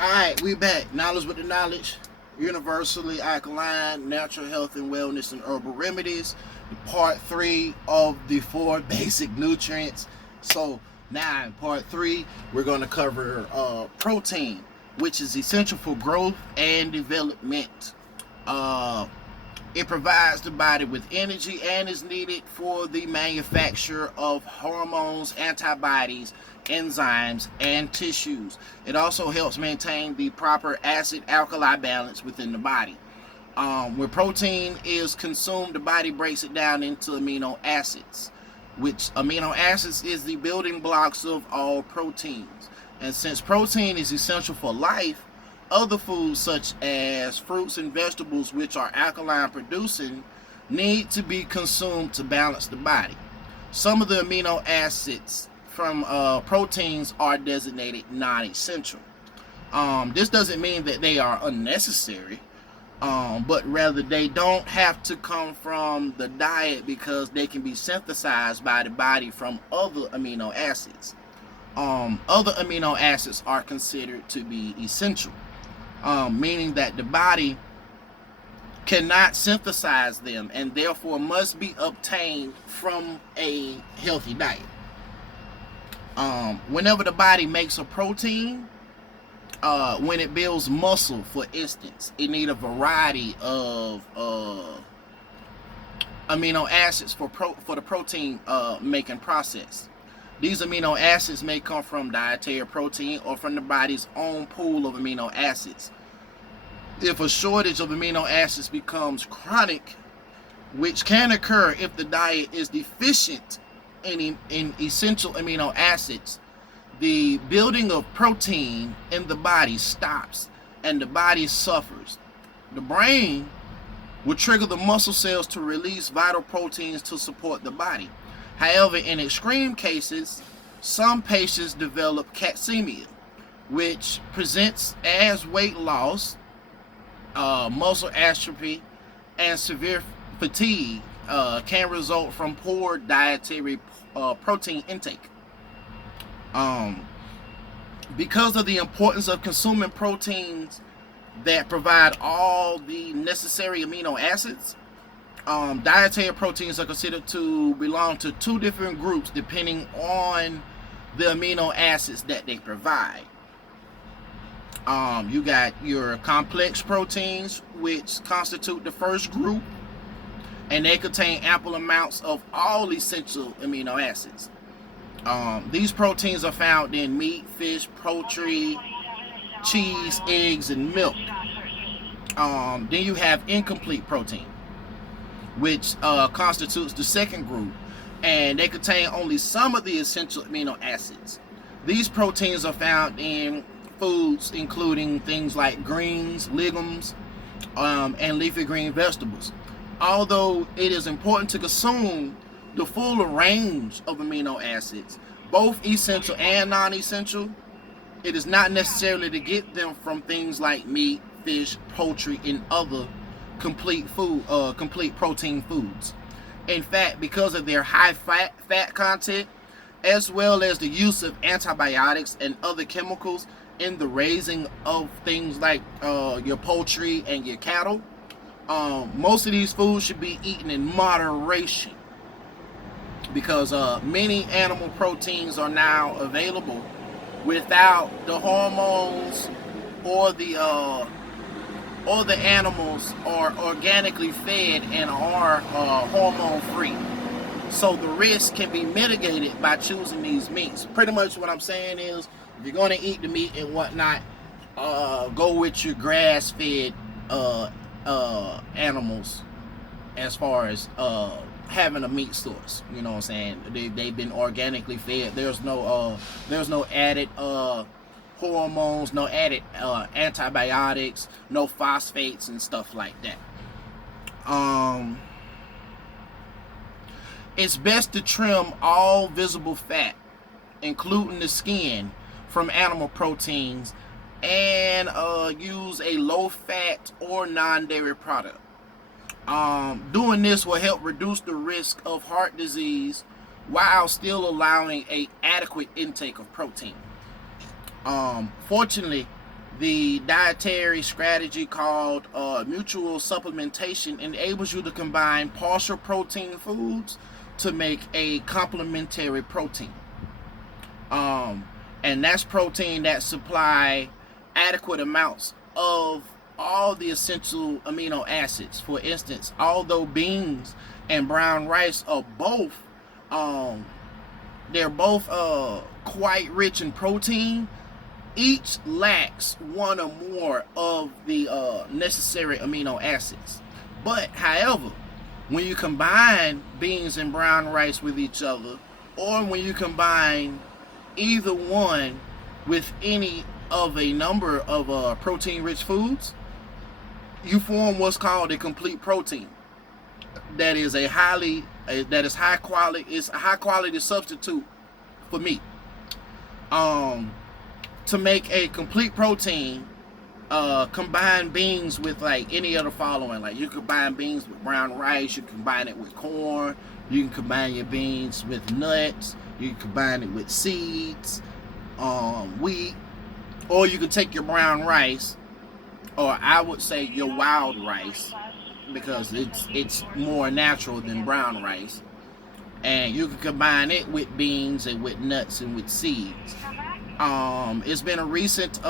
Alright, we back. Knowledge with the knowledge. Universally alkaline, natural health and wellness and herbal remedies. Part 3 of the 4 basic nutrients. So now in part 3, we're going to cover protein, which is essential for growth and development. It provides the body with energy and is needed for the manufacture of hormones, antibodies, enzymes, and tissues. It also helps maintain the proper acid-alkali balance within the body. When protein is consumed, the body breaks it down into amino acids, which amino acids is the building blocks of all proteins. And since protein is essential for life, other foods such as fruits and vegetables, which are alkaline producing, need to be consumed to balance the body. Some of the amino acids from proteins are designated non-essential. This doesn't mean that they are unnecessary, but rather they don't have to come from the diet because they can be synthesized by the body from other amino acids. Other amino acids are considered to be essential. Meaning that the body cannot synthesize them and therefore must be obtained from a healthy diet. Whenever the body makes a protein, when it builds muscle, for instance, it needs a variety of amino acids for the protein making process. These amino acids may come from dietary protein or from the body's own pool of amino acids. If a shortage of amino acids becomes chronic, which can occur if the diet is deficient in essential amino acids, the building of protein in the body stops and the body suffers. The brain will trigger the muscle cells to release vital proteins to support the body. However, in extreme cases, some patients develop cachemia, which presents as weight loss, muscle atrophy, and severe fatigue can result from poor dietary protein intake. Because of the importance of consuming proteins that provide all the necessary amino acids, dietary proteins are considered to belong to two different groups depending on the amino acids that they provide. You got your complex proteins, which constitute the first group, and they contain ample amounts of all essential amino acids. These proteins are found in meat, fish, poultry, cheese, eggs, and milk. Then you have incomplete protein, which constitutes the second group, and they contain only some of the essential amino acids. These proteins are found in foods including things like greens, legumes, and leafy green vegetables. Although it is important to consume the full range of amino acids, both essential and non-essential, it is not necessarily to get them from things like meat, fish, poultry, and other complete protein foods. In fact, because of their high fat content, as well as the use of antibiotics and other chemicals in the raising of things like your poultry and your cattle, most of these foods should be eaten in moderation, because many animal proteins are now available without the hormones or the animals are organically fed and are hormone free. So the risk can be mitigated by choosing these meats. Pretty much what I'm saying is, if you're going to eat the meat and whatnot, go with your grass-fed animals as far as having a meat source. You know what I'm saying? They've been organically fed. There's no added hormones, no added antibiotics, no phosphates and stuff like that. It's best to trim all visible fat, including the skin, from animal proteins, and use a low-fat or non-dairy product. Doing this will help reduce the risk of heart disease while still allowing an adequate intake of protein. Fortunately, The dietary strategy called mutual supplementation enables you to combine partial protein foods to make a complementary protein. And that's protein that supply adequate amounts of all the essential amino acids. For instance, although beans and brown rice are both they're both quite rich in protein, each lacks one or more of the necessary amino acids. But however, when you combine beans and brown rice with each other, or when you combine either one with any of a number of protein-rich foods, you form what's called a complete protein. That is a high quality substitute for meat. To make a complete protein, combine beans with like any of the following. Like you combine beans with brown rice, you combine it with corn, you can combine your beans with nuts, you can combine it with seeds, wheat, or you can take your brown rice, or I would say your wild rice, because it's more natural than brown rice, and you can combine it with beans and with nuts and with seeds. It's been a recent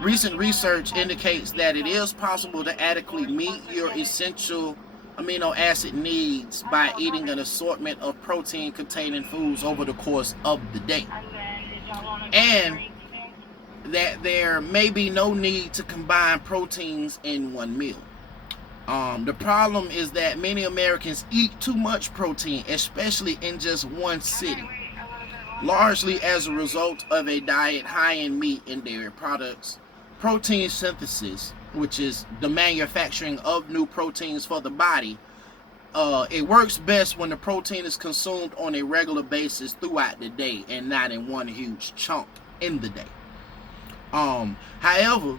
research indicates that it is possible to adequately meet your essential amino acid needs by eating an assortment of protein containing foods over the course of the day, and that there may be no need to combine proteins in one meal. The problem is that many Americans eat too much protein, especially in just one sitting, largely as a result of a diet high in meat and dairy products. Protein synthesis, which is the manufacturing of new proteins for the body, it works best when the protein is consumed on a regular basis throughout the day and not in one huge chunk in the day. However,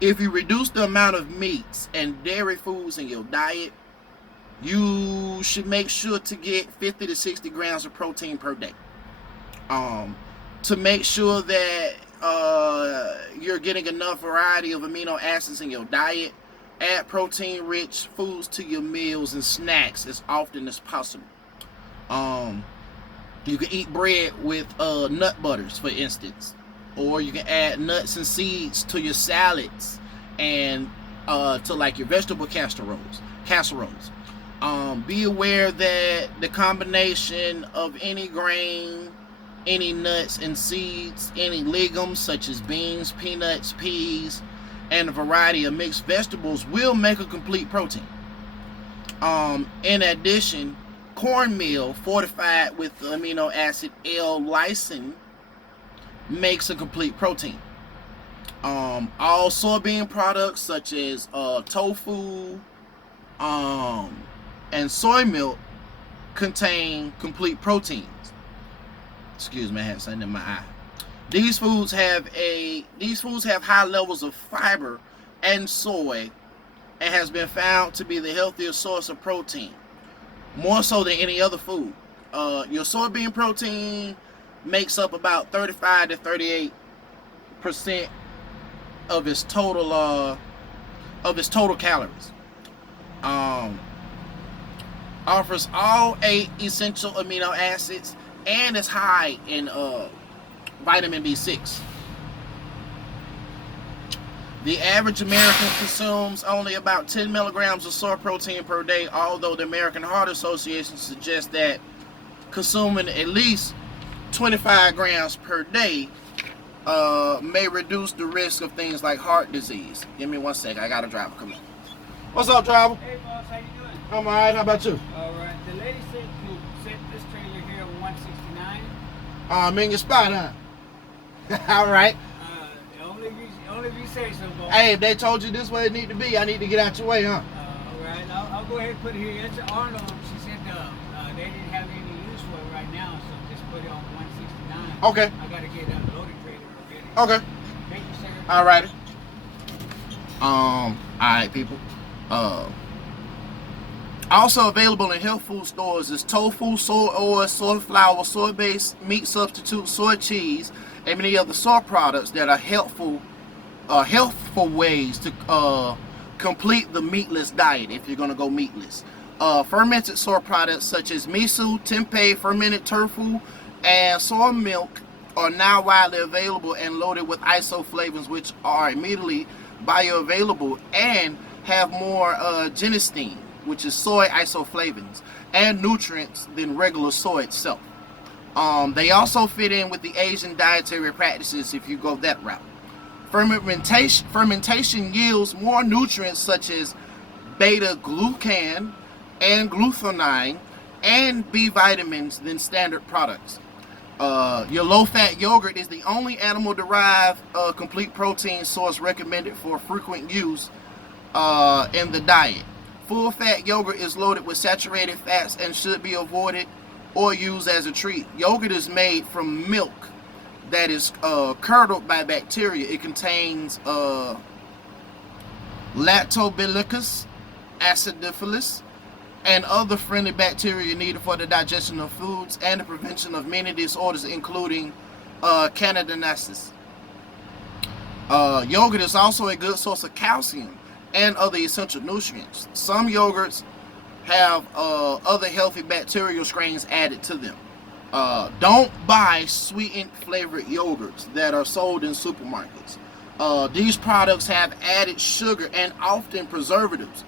if you reduce the amount of meats and dairy foods in your diet, you should make sure to get 50 to 60 grams of protein per day. To make sure that you're getting enough variety of amino acids in your diet, add protein-rich foods to your meals and snacks as often as possible. You can eat bread with nut butters, for instance, or you can add nuts and seeds to your salads and to like your vegetable casseroles. Be aware that the combination of any grain, any nuts and seeds, any legumes such as beans, peanuts, peas, and a variety of mixed vegetables will make a complete protein. In addition, cornmeal fortified with the amino acid L-lysine makes a complete protein. All soybean products such as tofu and soy milk contain complete proteins. Excuse me, I had something in my eye. These foods have high levels of fiber and soy, and has been found to be the healthiest source of protein, more so than any other food. Your soybean protein makes up about 35 to 38% of its total calories. Offers all 8 essential amino acids and is high in vitamin B6. The average American consumes only about 10 milligrams of soy protein per day, although the American Heart Association suggests that consuming at least 25 grams per day may reduce the risk of things like heart disease. Give me one second, I got a driver coming. What's up, driver? Hey, boss, how you doing? I'm alright, how about you? Alright, the lady said you set this trailer here at 169. I'm in your spot, huh? Alright. Only if you say so, boss. Hey, if they told you this way it need to be, I need to get out your way, huh? Alright, I'll go ahead and put it here. It's Arnold. She said they didn't have any use for it right now, so just put it on 169. Okay. I gotta get a loading trailer already. Okay. Thank you, sir. Alrighty. Alright, people. Also available in health food stores is tofu, soy oil, soy flour, soy-based meat substitute, soy cheese, and many other soy products that are helpful healthful ways to complete the meatless diet if you're gonna go meatless. Fermented soy products such as miso, tempeh, fermented tofu, and soy milk are now widely available and loaded with isoflavones, which are immediately bioavailable and have more genistein, which is soy isoflavones, and nutrients than regular soy itself. They also fit in with the Asian dietary practices if you go that route. Fermentation yields more nutrients such as beta-glucan and glutathione and B vitamins than standard products. Your low-fat yogurt is the only animal-derived complete protein source recommended for frequent use in the diet. Full-fat yogurt is loaded with saturated fats and should be avoided or used as a treat. Yogurt is made from milk that is curdled by bacteria. It contains Lactobacillus acidophilus and other friendly bacteria needed for the digestion of foods and the prevention of many disorders, including candidiasis. Yogurt is also a good source of calcium and other essential nutrients. Some yogurts have other healthy bacterial strains added to them. Don't buy sweetened flavored yogurts that are sold in supermarkets. These products have added sugar and often preservatives.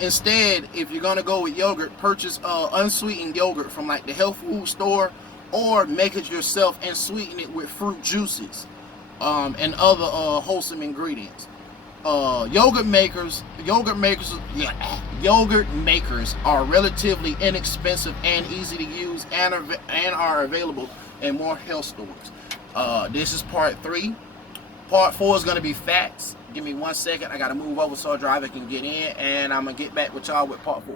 Instead, if you're gonna go with yogurt, purchase unsweetened yogurt from like the health food store, or make it yourself and sweeten it with fruit juices and other wholesome ingredients. Yogurt makers are relatively inexpensive and easy to use and are available in more health stores. This is part 3. Part 4 is going to be facts. Give me 1 second. I got to move over so a driver can get in, and I'm going to get back with y'all with part 4.